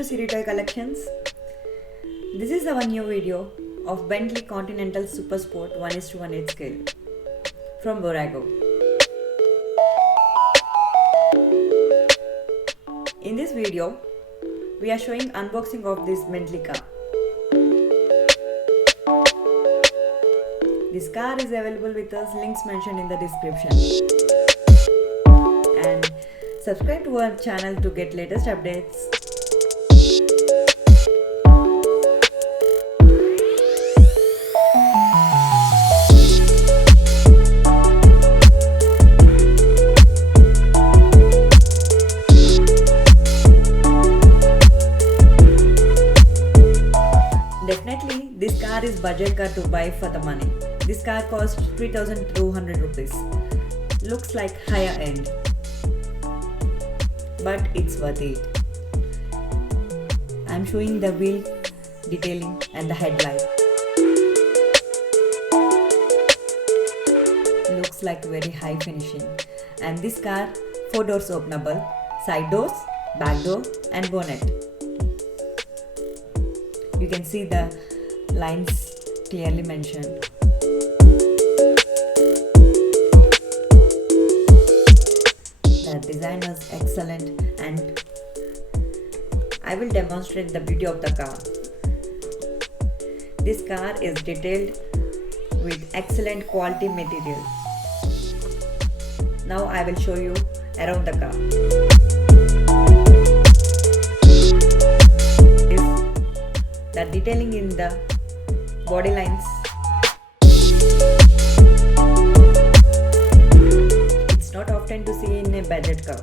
to SiriToyCollections. This is our new video of Bentley Continental Supersport 1:1 scale from Bburago. In this video, we are showing unboxing of this Bentley car. This car is available with us, links mentioned in the description. And subscribe to our channel to get latest updates. Definitely, this car is budget car to buy for the money. This car costs 3,200 rupees. Looks like higher end, but it's worth it. I'm showing the wheel detailing and the headlight. Looks like very high finishing. And this car, 4 doors openable, side doors, back door and bonnet. You can see the lines clearly mentioned. The design was excellent and I will demonstrate the beauty of the car. This car is detailed with excellent quality material. Now I will show you around the car. The detailing in the body lines. It's not often to see in a budget car.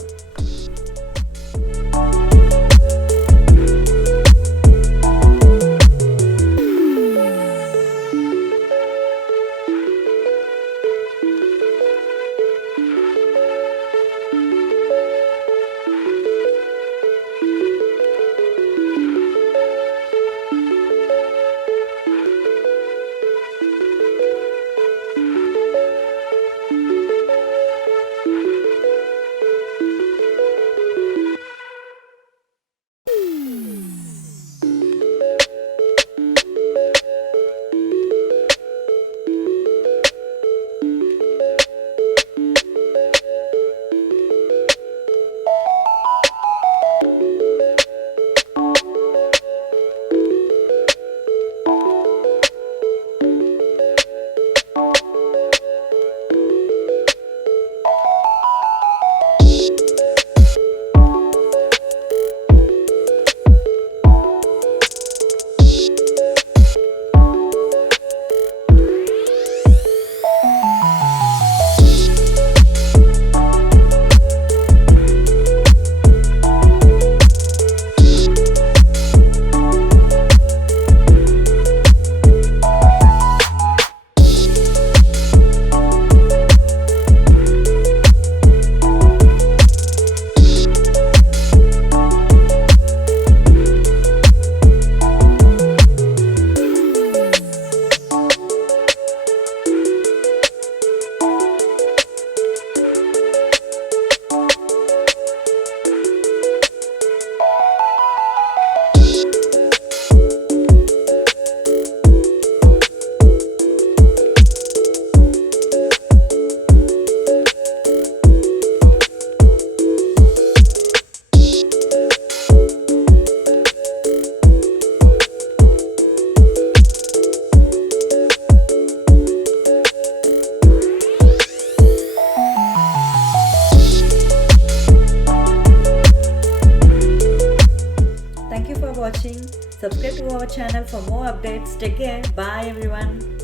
Thank you for watching. Subscribe to our channel for more updates. Take care. Bye everyone.